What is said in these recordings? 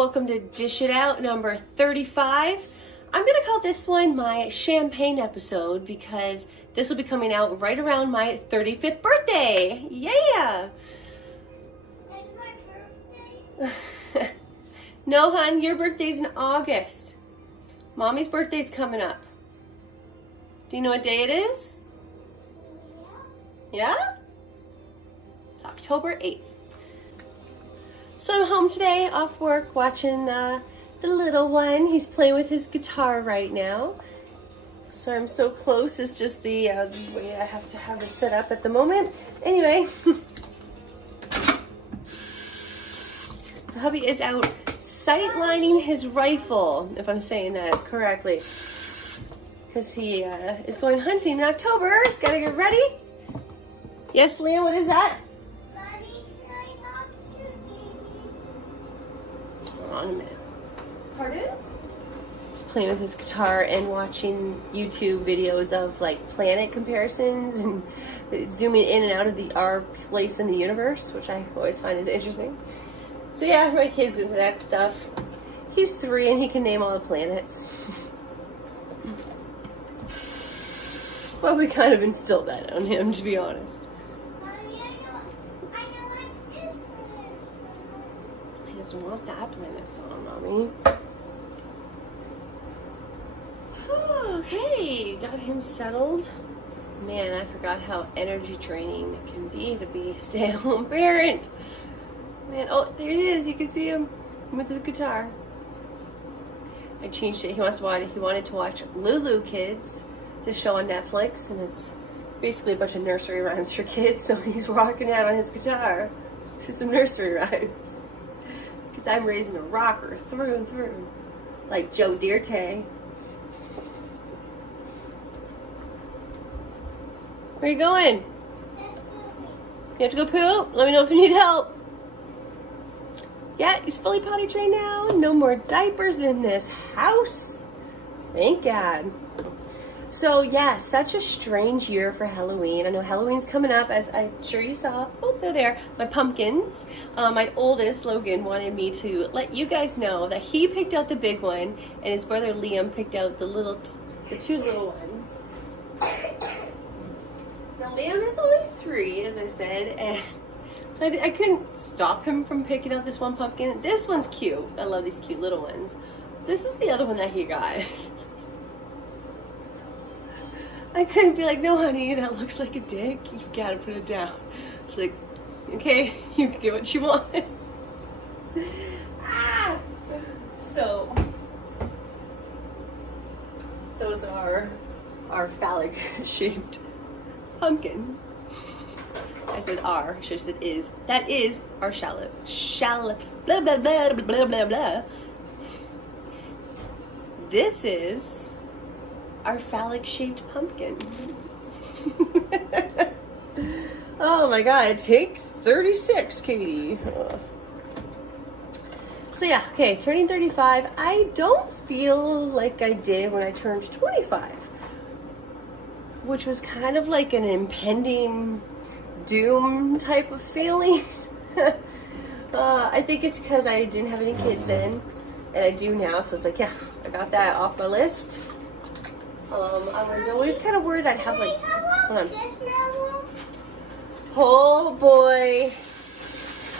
Welcome to Dish It Out number 35. I'm gonna call this one my champagne episode because this will be coming out right around my 35th birthday. Yeah! It's my birthday? No, hon, your birthday's in August. Mommy's birthday's coming up. Do you know what day it is? Yeah. Yeah? It's October 8th. So I'm home today, off work, watching the little one. He's playing with his guitar right now. So I'm so close. It's just the way I have to have this set up at the moment. Anyway, the hubby is out sightlining his rifle, if I'm saying that correctly. Because he is going hunting in October. He's got to get ready. Yes, Leah, what is that? Daddy, can I not shoot Hold on a minute. Pardon? He's playing with his guitar and watching YouTube videos of like planet comparisons and zooming in and out of our place in the universe, which I always find is interesting. So yeah, my kid's into that stuff. He's 3 and he can name all the planets. Well, we kind of instilled that on him, to be honest. Mommy, I know like this one. He doesn't want that planet song, Mommy. Okay, got him settled. Man, I forgot how energy draining it can be to be a stay-at-home parent. Man, oh, there he is. You can see him with his guitar. I changed it. He wanted to watch Lulu Kids, this show on Netflix, and it's basically a bunch of nursery rhymes for kids. So he's rocking out on his guitar to some nursery rhymes. Because I'm raising a rocker through and through, like Joe Dirte. Where are you going? You have to go poo? Let me know if you need help. Yeah, he's fully potty trained now. No more diapers in this house. Thank God. So yeah, such a strange year for Halloween. I know Halloween's coming up, as I'm sure you saw. Oh, they're there. My pumpkins. My oldest, Logan, wanted me to let you guys know that he picked out the big one, and his brother Liam picked out the two little ones. Now Liam is only 3, as I said, and so I couldn't stop him from picking out this one pumpkin. This one's cute. I love these cute little ones. This is the other one that he got. I couldn't be like, no, honey, that looks like a dick. You gotta put it down. She's like, okay, you can get what you want. Ah! So, those are our phallic-shaped pumpkin. I said "are," I should have said "is." That is our shallot. Blah, blah, blah, blah, blah, blah. This is our phallic-shaped pumpkin. Oh my God, take 36, Katie. So yeah, okay, turning 35. I don't feel like I did when I turned 25, which was kind of like an impending doom type of feeling. I think it's because I didn't have any kids then, and I do now, so it's like, yeah, I got that off my list. I was always kind of worried I'd have like, hold on. Oh boy,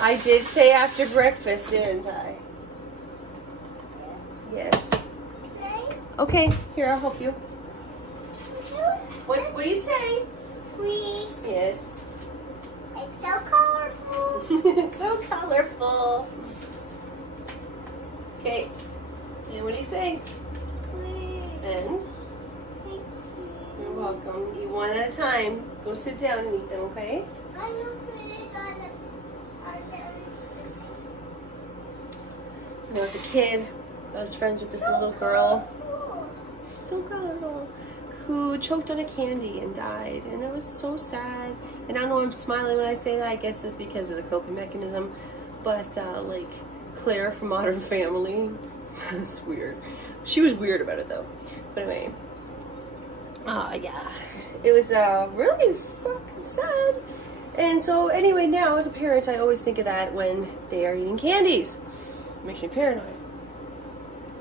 I did say after breakfast, didn't I? Yes. Okay, here, I'll help you. What do you say? Please. Yes. It's so colorful. It's so colorful. Okay. And what do you say? Please. And Thank you're you. welcome. Eat one at a time. Go sit down and eat them, okay? I will put it on the. When I was a kid, I was friends with this little girl, so colorful, who choked on a candy and died, and that was so sad. And I know I'm smiling when I say that. I guess it's because it's a coping mechanism, but like Clare from Modern Family, that's weird. She was weird about it though. But anyway, yeah, it was really fucking sad. And so anyway, now as a parent, I always think of that when they are eating candies. It makes me paranoid.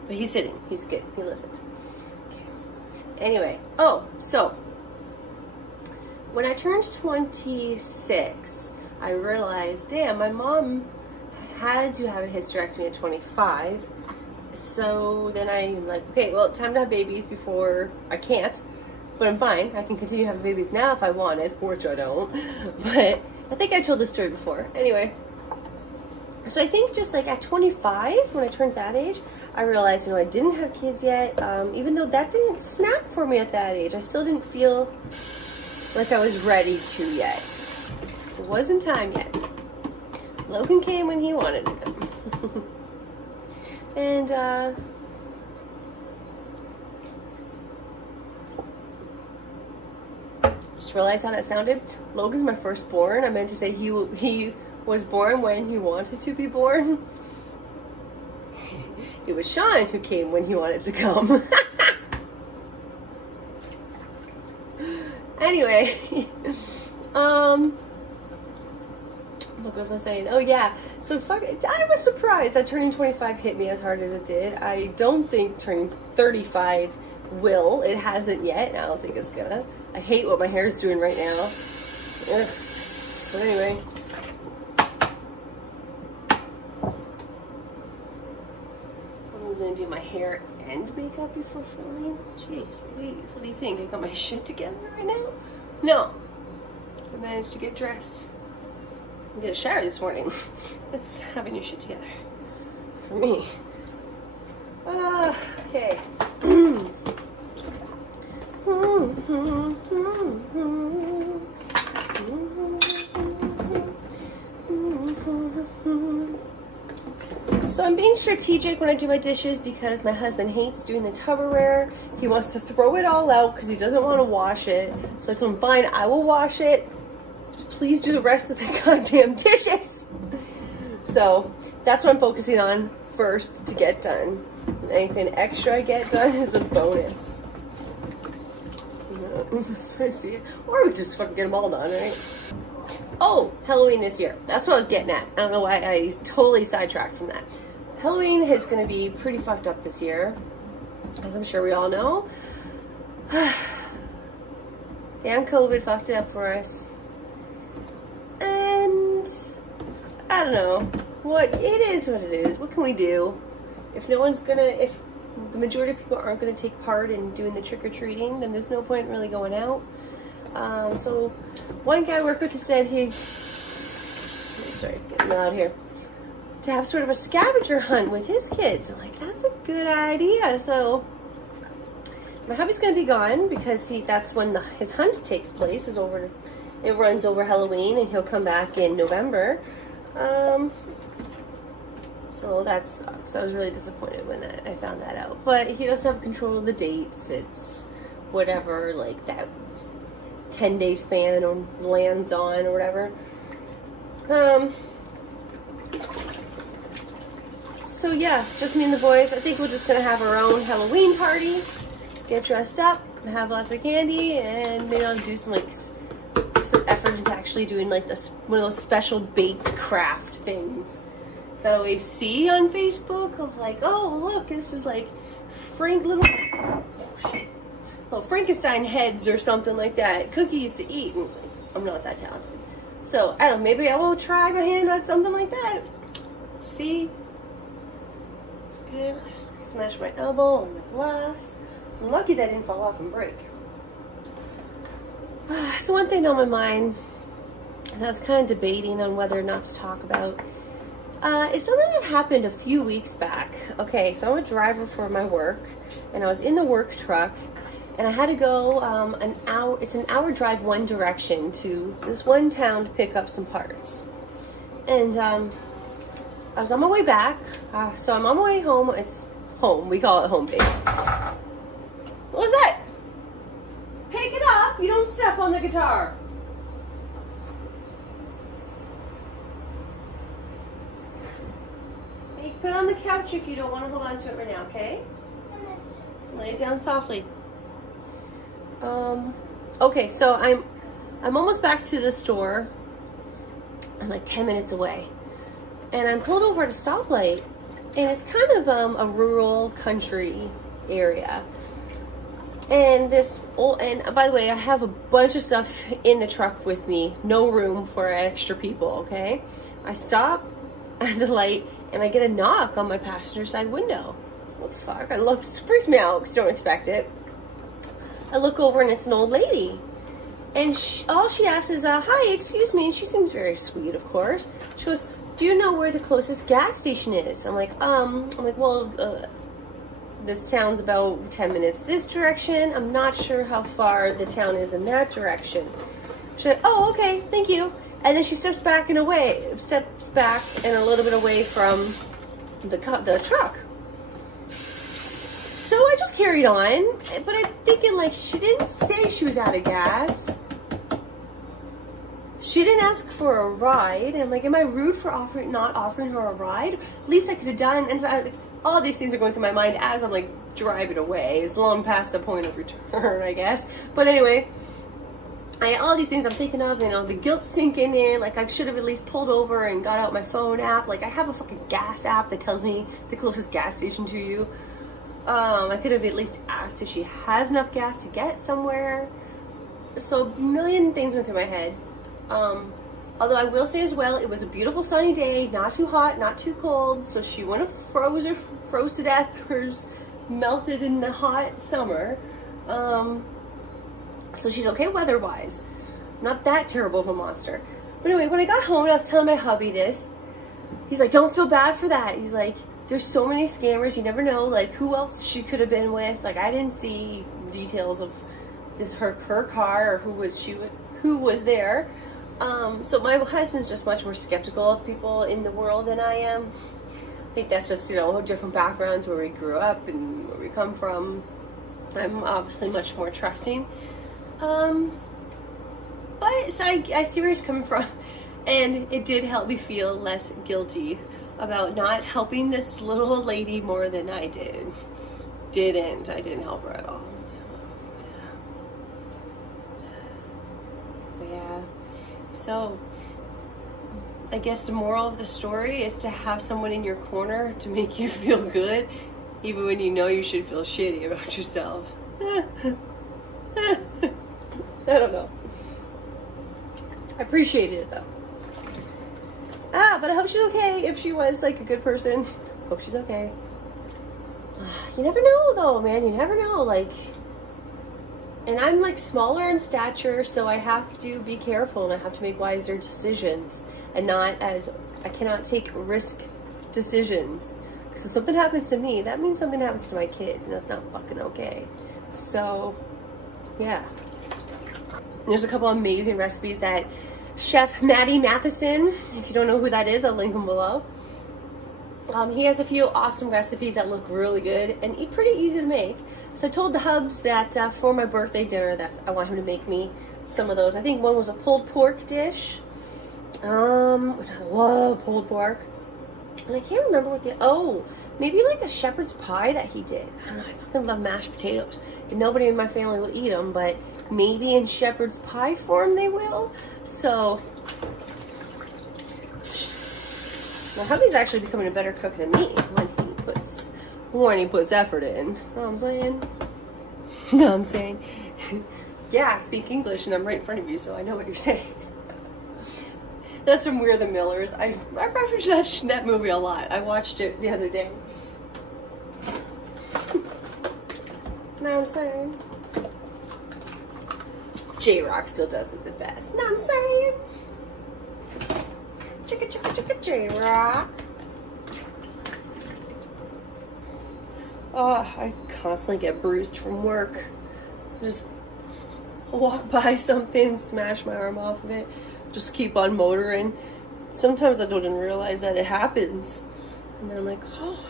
But he's sitting. He's good. He listened. Okay. Anyway. Oh, so when I turned 26, I realized, damn, my mom had to have a hysterectomy at 25. So then I'm like, okay, well, time to have babies before I can't. But I'm fine. I can continue having babies now if I wanted, which I don't. But I think I told this story before. Anyway. So I think just like at 25, when I turned that age, I realized, I didn't have kids yet. Even though that didn't snap for me at that age, I still didn't feel like I was ready to yet. It wasn't time yet. Logan came when he wanted to come. And, just realized how that sounded. Logan's my firstborn. I meant to say he was born when he wanted to be born. It was Sean who came when he wanted to come. Anyway, what was I saying? Oh yeah, so I was surprised that turning 25 hit me as hard as it did. I don't think turning 35 will. It hasn't yet. I don't think it's gonna. I hate what my hair is doing right now. Ugh. But anyway. I'm gonna do my hair and makeup before filming. Jeez Louise, what do you think? I got my shit together right now? No. I managed to get dressed. I did a shower this morning. That's having your shit together. For me. Okay. So I'm being strategic when I do my dishes because my husband hates doing the Tupperware. He wants to throw it all out because he doesn't want to wash it. So I told him, fine, I will wash it. Just please do the rest of the goddamn dishes. So that's what I'm focusing on first to get done. Anything extra I get done is a bonus. Or we just fucking get them all done, right? Oh, Halloween this year. That's what I was getting at. I don't know why I totally sidetracked from that. Halloween is going to be pretty fucked up this year, as I'm sure we all know. Damn COVID fucked it up for us. And I don't know. What it is what it is. What can we do? If the majority of people aren't going to take part in doing the trick-or-treating, then there's no point really going out. So one guy I work with said sorry, getting loud here, to have sort of a scavenger hunt with his kids. I'm like, that's a good idea. So my hubby's going to be gone because that's when his hunt takes place. It runs over Halloween, and he'll come back in November. So that sucks. I was really disappointed when I found that out. But he doesn't have control of the dates. It's whatever, like that 10-day span or lands on or whatever. So yeah, just me and the boys. I think we're just gonna have our own Halloween party, get dressed up, have lots of candy, and maybe I'll do some effort into actually doing like one of those special baked craft things that I always see on Facebook of like, oh look, this is like Frankenstein heads or something like that, cookies to eat. And it's like, I'm not that talented. So I don't know, maybe I will try my hand on something like that. See? It's good. I smashed my elbow on the glass. I'm lucky that didn't fall off and break. So one thing on my mind, and I was kind of debating on whether or not to talk about, is something that happened a few weeks back. Okay, so I'm a driver for my work, and I was in the work truck, and I had to go an hour. It's an hour drive one direction to this one town to pick up some parts. And I was on my way back, so I'm on my way home. It's home. We call it home base. What was that? Pick it up. You don't step on the guitar. You can put it on the couch if you don't want to hold on to it right now, okay? Lay it down softly. Okay, so I'm almost back to the store. I'm like 10 minutes away. And I'm pulled over at a stoplight, And it's kind of a rural country area. And and by the way, I have a bunch of stuff in the truck with me. No room for extra people, okay? I stop at the light and I get a knock on my passenger side window. What the fuck? I looked, it's freaked me out because you don't expect it. I look over and it's an old lady. And all she asks is, hi, excuse me. And she seems very sweet, of course. She goes, do you know where the closest gas station is? I'm like, well, this town's about 10 minutes this direction. I'm not sure how far the town is in that direction. She's like, oh, okay, thank you. And then she steps back and a little bit away from the truck. So I just carried on, but I'm thinking, like, she didn't say she was out of gas. She didn't ask for a ride. I'm like, am I rude for not offering her a ride? At least I could have done. And so all these things are going through my mind as I'm like driving away. It's long past the point of return, I guess. But anyway, all these things I'm thinking of, you know, the guilt sinking in. Like, I should have at least pulled over and got out my phone app. Like, I have a fucking gas app that tells me the closest gas station to you. I could have at least asked if she has enough gas to get somewhere. So a million things went through my head. Although I will say as well, it was a beautiful sunny day, not too hot, not too cold, so she wouldn't have froze to death or melted in the hot summer. So she's okay weather-wise. Not that terrible of a monster. But anyway, when I got home, I was telling my hubby this. He's like, don't feel bad for that. He's like, there's so many scammers, you never know, like, who else she could have been with. Like, I didn't see details of her car or who was there. So my husband's just much more skeptical of people in the world than I am. I think that's just, you know, different backgrounds, where we grew up and where we come from. I'm obviously much more trusting. But so I see where he's coming from, and it did help me feel less guilty about not helping this little old lady more than I did. I didn't help her at all. Yeah. So, I guess the moral of the story is to have someone in your corner to make you feel good, even when you know you should feel shitty about yourself. I don't know. I appreciated it though. But I hope she's okay. If she was like a good person, hope she's okay. You never know though, man. You never know. Like, and I'm like smaller in stature, so I have to be careful and I have to make wiser decisions, and I cannot take risk decisions. Because if something happens to me, that means something happens to my kids, and that's not fucking okay. So, yeah. There's a couple amazing recipes that Chef MATTY MATHESON, if you don't know who that is, I'll link him below. He has a few awesome recipes that look really good and pretty easy to make. So I told the hubs that for my birthday dinner, I want him to make me some of those. I think one was a pulled pork dish, which I love pulled pork. And I can't remember maybe like a shepherd's pie that he did. I don't know, I fucking love mashed potatoes. And nobody in my family will eat them, but maybe in shepherd's pie form they will. So, my hubby's actually becoming a better cook than me when he puts effort in. Know what I'm saying? Know what I'm saying? Yeah, I speak English and I'm right in front of you, so I know what you're saying. That's from We're the Millers. I referenced that movie a lot. I watched it the other day. Know what I'm saying? J-Rock still does it the best. Know what I'm saying? Chicka chicka chicka J-Rock. Oh, I constantly get bruised from work. Just walk by something, smash my arm off of it, just keep on motoring. Sometimes I don't even realize that it happens. And then I'm like, oh,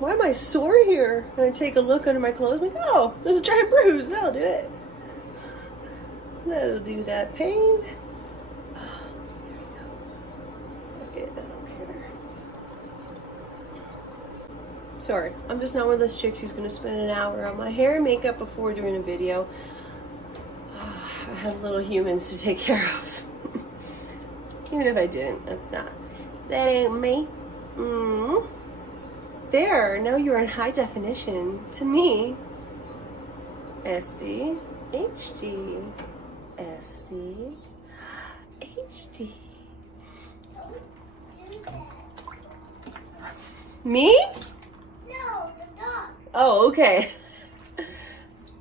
why am I sore here? And I take a look under my clothes, I'm like, oh, there's a giant bruise. That'll do it. That'll do that pain. Oh, there we go. Okay, I don't care. Sorry, I'm just not one of those chicks who's going to spend an hour on my hair and makeup before doing a video. I have little humans to take care of. Even if I didn't, that ain't me. There, now you're in high definition to me. SD, HD, SD, HD. Me? No, the dog. Oh, okay.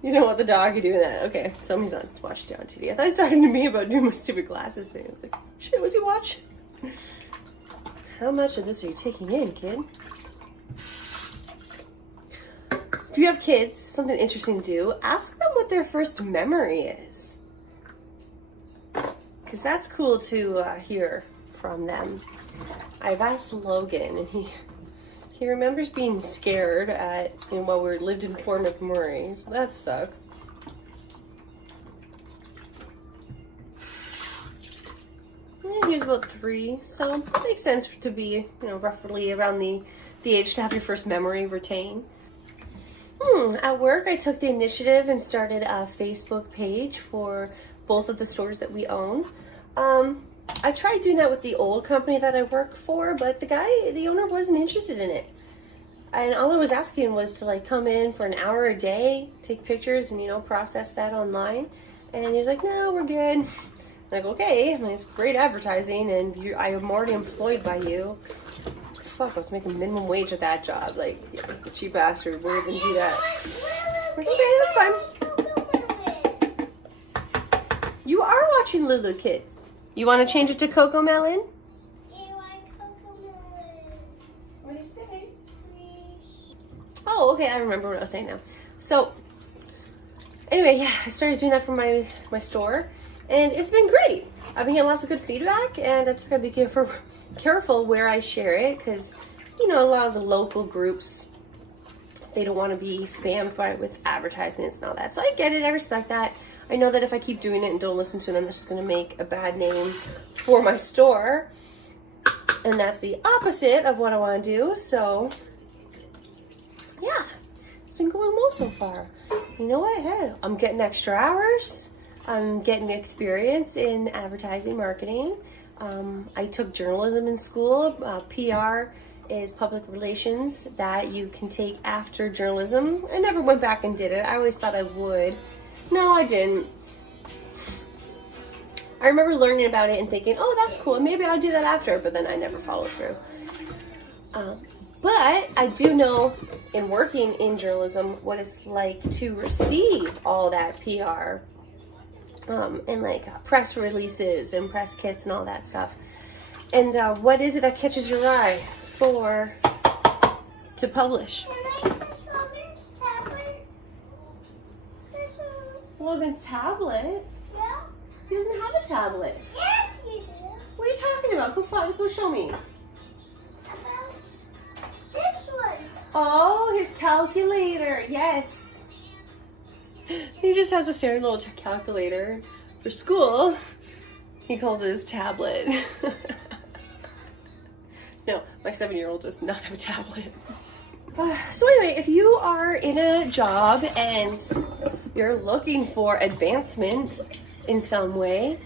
You don't want the dog, you're doing that. Okay, somebody's on watching on TV. I thought he was talking to me about doing my stupid glasses thing. I was like, shit, what's he watching? How much of this are you taking in, kid? If you have kids, something interesting to do, ask them what their first memory is. Because that's cool to hear from them. I've asked Logan, and he remembers being scared at, while we lived in Fort McMurray, so that sucks. He was about 3, so it makes sense to be, roughly around the age to have your first memory retained. At work, I took the initiative and started a Facebook page for both of the stores that we own. I tried doing that with the old company that I work for, but the owner wasn't interested in it. And all I was asking was to come in for an hour a day, take pictures and, process that online. And he was like, no, we're good. I'm like, okay, it's great advertising and I'm already employed by you. Fuck, I was making minimum wage at that job. The cheap bastard wouldn't even do that. Like, okay, that's fine. You are watching Lulu Kids. You want to change it to Coco Melon? What do you say? Oh, okay, I remember what I was saying now. So, anyway, yeah, I started doing that for my store, and it's been great. I've been getting lots of good feedback, and I just gotta be careful where I share it, because, a lot of the local groups, they don't want to be spammed with advertisements and all that. So I get it, I respect that. I know that if I keep doing it and don't listen to them, that's just gonna make a bad name for my store. And that's the opposite of what I want to do, so yeah, it's been going well so far. You know what? Hey, I'm getting extra hours. I'm getting experience in advertising marketing. I took journalism in school. PR is public relations that you can take after journalism. I never went back and did it. I always thought I would. No, I didn't. I remember learning about it and thinking, oh, that's cool. Maybe I'll do that after, but then I never followed through. But I do know in working in journalism what it's like to receive all that PR and press releases and press kits and all that stuff. And what is it that catches your eye to publish? Logan's tablet? Yeah? He doesn't have a tablet. Yes, you do. What are you talking about? Go show me. About this one. Oh, his calculator. Yes. He just has a standard little calculator for school. He called it his tablet. No, my 7-year-old does not have a tablet. So anyway, if you are in a job and you're looking for advancements in some way,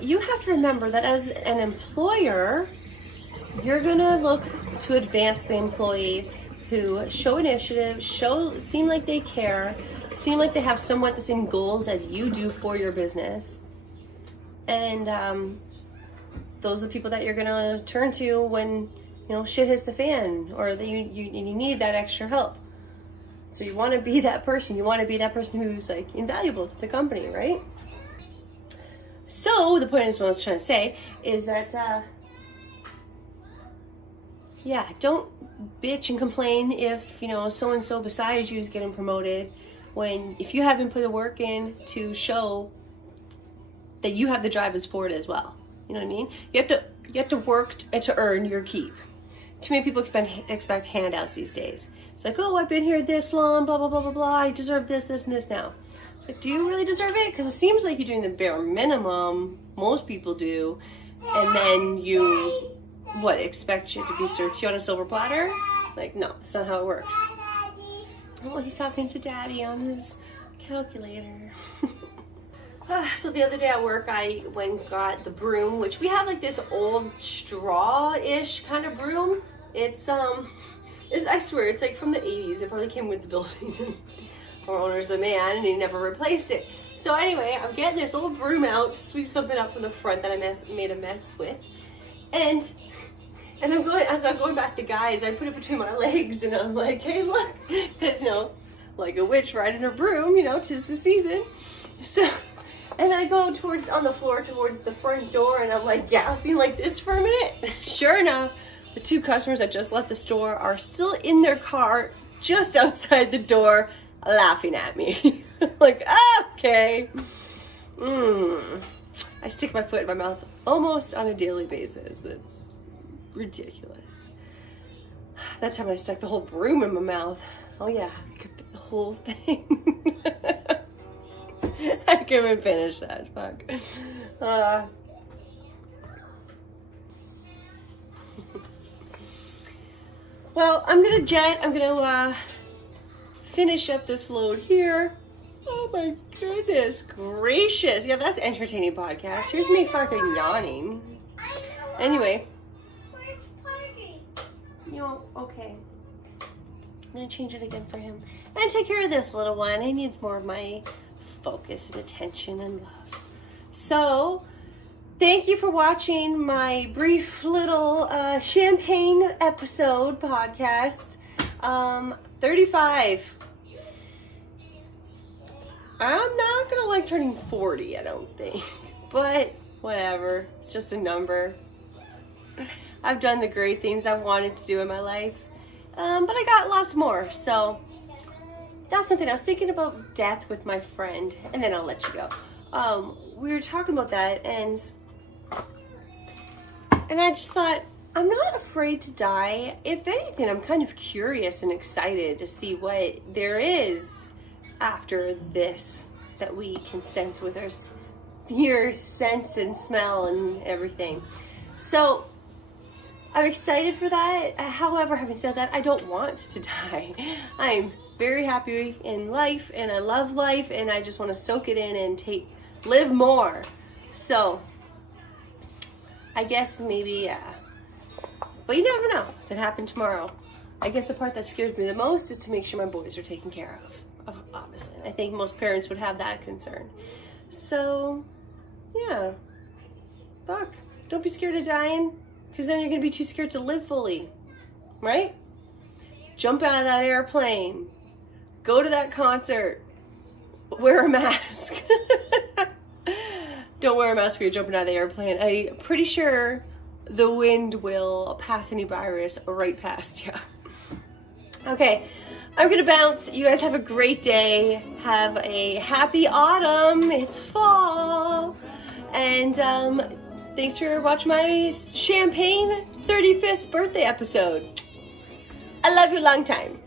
you have to remember that as an employer, you're gonna look to advance the employees who show initiative, seem like they care, seem like they have somewhat the same goals as you do for your business. And those are the people that you're gonna turn to when shit hits the fan, or that you need that extra help. So you want to be that person. You want to be that person who's invaluable to the company, right? So the point is, what I was trying to say is that, yeah, don't bitch and complain if so and so beside you is getting promoted, if you haven't put the work in to show that you have the drive as for it as well. You know what I mean? You have to work to earn your keep. Too many people expect handouts these days. It's like, oh, I've been here this long, blah, blah, blah, blah, blah. I deserve this, this, and this now. It's like, do you really deserve it? Because it seems like you're doing the bare minimum. Most people do. And then you, expect you to be served to you on a silver platter? No, that's not how it works. Oh, he's talking to Daddy on his calculator. So the other day at work, I went and got the broom, which we have this old straw-ish kind of broom. It's I swear, it's like from the 80s. It probably came with the building. Our owner's a man, and he never replaced it. So anyway, I'm getting this old broom out to sweep something up from the front that I made a mess with. And I'm going, as I'm going back to guys, I put it between my legs, and I'm like, hey, look. Because, you know, like a witch riding her broom, you know, 'tis the season. So, and I go on the floor towards the front door, and I'm like galloping like this for a minute. Sure enough, the two customers that just left the store are still in their car just outside the door laughing at me. Like, okay. I stick my foot in my mouth almost on a daily basis. It's ridiculous. That time I stuck the whole broom in my mouth. Oh yeah, I could fit the whole thing. I couldn't even finish that. Fuck. Well, I'm gonna finish up this load here. Oh my goodness gracious. Yeah, that's entertaining podcast. Here's me fucking yawning. Anyway. Where's Party? You know, okay. I'm gonna change it again for him. And take care of this little one. He needs more of my focus and attention and love. So, thank you for watching my brief little champagne episode podcast. 35. I'm not gonna like turning 40, I don't think. But whatever, it's just a number. I've done the great things I wanted to do in my life. But I got lots more, so that's one thing. I was thinking about death with my friend, and then I'll let you go. We were talking about that, and I just thought, I'm not afraid to die. If anything, I'm kind of curious and excited to see what there is after this that we can sense with our ears, sense and smell and everything. So I'm excited for that. However, having said that, I don't want to die. I'm very happy in life, and I love life, and I just want to soak it in and live more. So I guess maybe, but you never know. It could happen tomorrow. I guess the part that scares me the most is to make sure my boys are taken care of. Obviously, I think most parents would have that concern. So, yeah. Fuck. Don't be scared of dying, because then you're going to be too scared to live fully. Right? Jump out of that airplane. Go to that concert. Wear a mask. Don't wear a mask when you're jumping out of the airplane. I'm pretty sure the wind will pass any virus right past you. Okay, I'm gonna bounce. You guys have a great day. Have a happy autumn. It's fall. And thanks for watching my champagne 35th birthday episode. I love you long time.